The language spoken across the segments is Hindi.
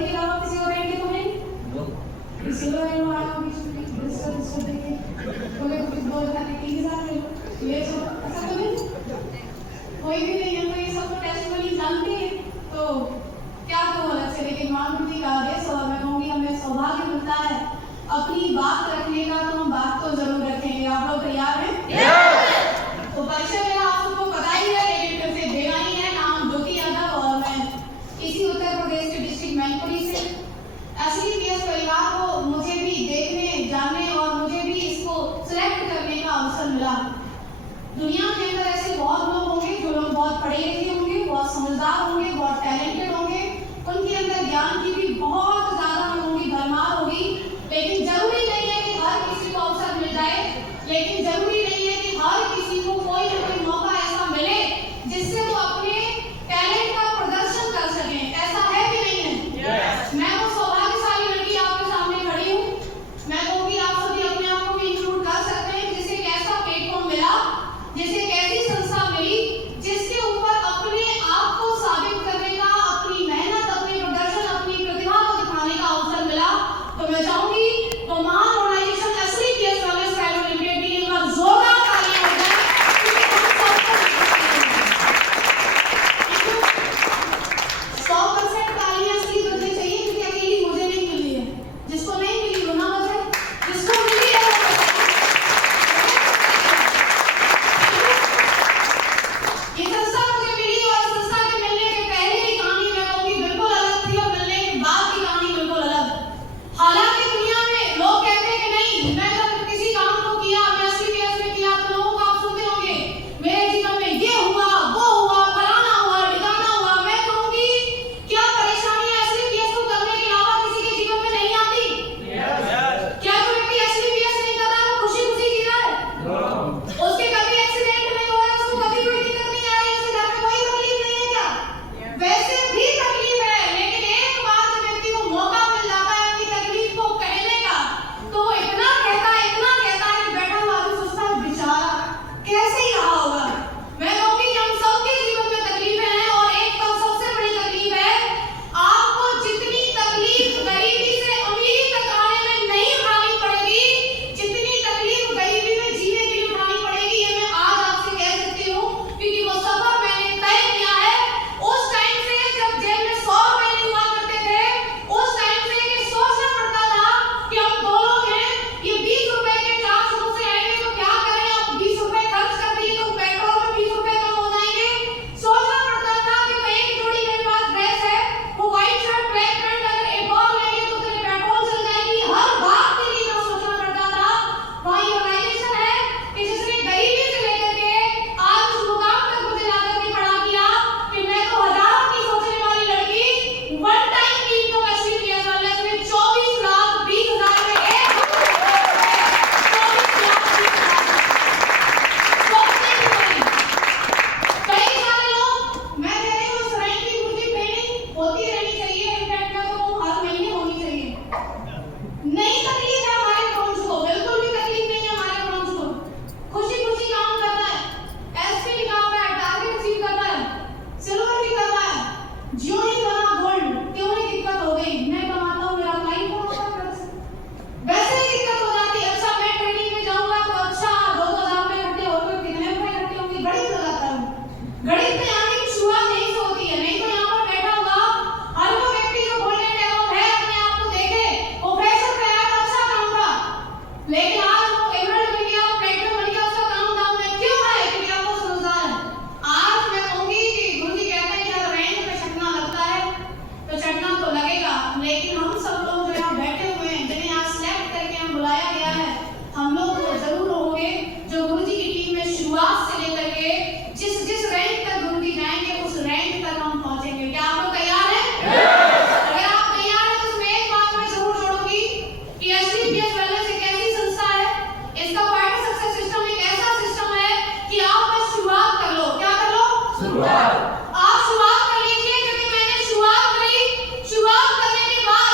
सिल्वर के अलावा किसी और रैंक के तो नहीं। सिल्वर रैंक में आया बीच में डिस्कस देखिए बोले कुछ 2021 में ये सब ऐसा तो नहीं, कोई भी नहीं है। तो ये सब टेस्टिमनी जानते हैं तो क्या तो अलग से, लेकिन मानवती का आदेश और मैं कहूँगी हमें सौभाग्य मिलता है अपनी बात रखने का, तो हम बात तो जरूर रखेंगे। आप लोग तैयार हैं? तो परिचय मेरा आप सबको पता ही है, लेकिन फिर से देना ही है। नाम ज्योति यादव और मैं इसी उत्तर प्रदेश के डिस्ट्रिक्ट मैनपुरी से। एसडीपीएस परिवार को मुझे भी देखने जानने और मुझे भी इसको सिलेक्ट करने का अवसर मिला। दुनिया के अंदर ऐसे बहुत लोग होंगे जो लोग बहुत पढ़े लिखे होंगे, बहुत समझदार होंगे, बहुत टैलेंटेड होंगे, उनके अंदर ज्ञान की भी बहुत ज्यादा होगी, भरमार होगी, लेकिन जरूरी नहीं है कि हर किसी को अवसर मिल जाए, लेकिन जरूरी नहीं है कि हर किसी को कोई ना कोई मौका ऐसा मिले जिससे वो अपने टैलेंट का प्रदर्शन कर सके। ऐसा है कि नहीं है? yes. मैं वो सौभाग्यशाली लड़की आपके सामने खड़ी हूँ। मैं कहूँगी आप सभी अपने आप को भी इंक्लूड कर सकते हैं जिसे एक ऐसा प्लेटफॉर्म मिला, जिसे एक ऐसी संस्था मिली जिसके ऊपर अपने आप को साबित करने का, अपनी मेहनत, अपने प्रदर्शन, अपनी प्रतिभा को दिखाने का अवसर मिला। तो मैं चाहूंगी तो महान organization SDPS wellness private limited की एक बार जोरदार तालियां हो जाए। 100% तालियां इसलिए बजनी चाहिए क्योंकि अकेली मुझे नहीं मिली है, जिसको नहीं मिली वो ना बजे, जिसको मिली है ये संस्था मुझे मिली। और संस्था के मिलने के पहले की कहानी मैं कहूँगी बिल्कुल अलग थी और मिलने के बाद की कहानी बिल्कुल अलग। हालांकि दुनिया में लोग कहते हैं कि नहीं, मैं जब किसी काम को किया, मैं एसडीपीएस में किया, तो लोगों को आप सुनते होंगे मेरे जीवन में ये हुआ, वो हुआ, फलाना हुआ, ठिकाना हुआ। मैं कहूँगी क्या परेशानियां एसडीपीएस को करने के अलावा किसी के जीवन में नहीं आती? क्या जो व्यक्ति एसडीपीएस नहीं कर रहा है वो खुशी खुशी जी रहा है? उसके कभी एक्सीडेंट नहीं हुआ है, उसको कभी कोई दिक्कत नहीं आई, उसके घर में कोई तकलीफ नहीं है क्या? वैसे भी तकलीफ है, लेकिन एक बार जब व्यक्ति को मौका मिल जाता है अपनी तकलीफ को कहने का, तो वो इतना कहता है कि बैठा हुआ आदमी सोचता है बेचारा कैसे ही रहा होगा। मैं कहूँगी कि हम सबके जीवन में तकलीफें हैं और एक तो सबसे बड़ी तकलीफ है आपको जितनी तकलीफ गरीबी से अमीरी तक आने में नहीं उठानी पड़ेगी, जितनी तकलीफ गरीबी में जीने के लिए उठानी पड़ेगी, ये मैं आज आपसे कह सकती हूँ क्योंकि वो सफर मैंने तय किया है। उस टाइम से जब जेल में 100 रुपए नहीं हुआ करते थे, उस टाइम से ये सोचना पड़ता था कि हम दो लोग हैं, ये 20 रुपए के 4 समोसे आएंगे तो क्या करें, अब 20 रुपए खर्च कर दिए तो पेट्रोल में 20 रुपए कम हो जाएंगे। सोचना पड़ता था कि वो एक जोड़ी मेरे पास ड्रेस है, वो व्हाइट शर्ट ब्लैक पैंट अगर एक और लेंगे तो तेरे पेट्रोल चल जाएगी। हर बात के लिए ना सोचना पड़ता था। वही ऑर्गेनाइजेशन है कि जिसने गरीबी से लेकर के आज उस मुकाम तक मुझे लाकर के खड़ा किया कि मैं तो हजारों की सोचने वाली लड़की वन टाइम की इनकम एसडीपीएस वाले में 24,20,000 में एक 24,20,000 कई सारे लोग, मैं कह रही हूँ इस रैंक की मुझे ट्रेनिंग होती रहनी चाहिए, इनफैक्ट मैं तो हर महीने होनी चाहिए। नहीं तकलीफ है हमारे ब्रांच को, बिल्कुल भी तकलीफ नहीं है हमारे ब्रांच को, खुशी खुशी काम करना है, एसपी निकाल रहा है, टारगेट अचीव करना है, सिल्वर भी करना है, जियो ही करना गोल्ड, क्यों नहीं दिक्कत हो गई, मैं कमाता हूँ मेरा क्लाइंट कमाता है, वैसे ही दिक्कत हो जाती है। अच्छा मैं ट्रेनिंग में जाऊंगा तो अच्छा 2,000 रुपए इकट्ठे हो गए, कितने रुपए इकट्ठे होंगे, गणित लगाता हूँ। गणित में आने की शुरुआत यहीं से होती है, नहीं तो यहाँ पर बैठा होगा हर वो व्यक्ति जो गोल्डन डेवलप है अपने आप को देखे, वो फ्रेशर पे आया तो अच्छा काम था, लेकिन आज वो एमरल्ड बन गया, वो प्लेटिनम बन गया, उसका काम डाउन है। क्यों है? क्योंकि आपको समझदार है। आज मैं कहूंगी कि गुरुजी कहते हैं कि अगर रैंक पे चढ़ना लगता है तो चढ़ना तो लगेगा, लेकिन हम सब लोग जो यहाँ बैठे हुए हैं, जिन्हें यहाँ सिलेक्ट करके हम बुलाया गया है, हम लोग वो जरूर होंगे जो गुरुजी की टीम में शुरुआत से लेकर के जिस जिस रैंक तक गुरुजी जाएंगे उस रैंक तक हम पहुंचेंगे। क्या आप लोग तैयार हैं? अगर आप तैयार हैं तो इसमें एक बात मैं जरूर जोड़ूंगी कि एसडीपीएस वेलनेस एक ऐसी संस्था है, इसका क्वार्टर सक्सेस सिस्टम एक ऐसा सिस्टम है कि आप बस शुरुआत कर लो। क्या कर लो? शुरुआत। आप शुरुआत कर लीजिए, क्योंकि मैंने शुरुआत करी, शुरुआत करने के बाद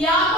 या